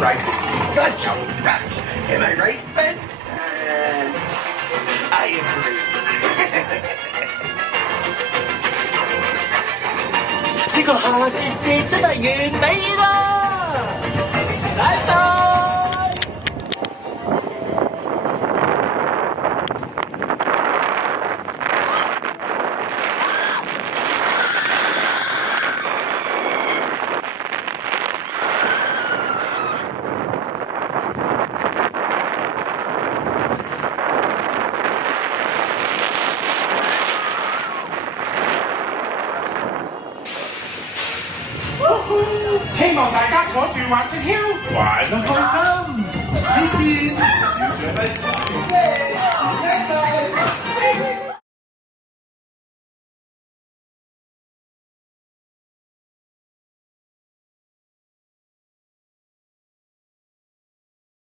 ride such a rush. Am I right, Ben? I agree. 呢個下雪節真係完美啦！拜拜。希望大家坐住滑雪橇玩得開心。呢邊要着乜衫？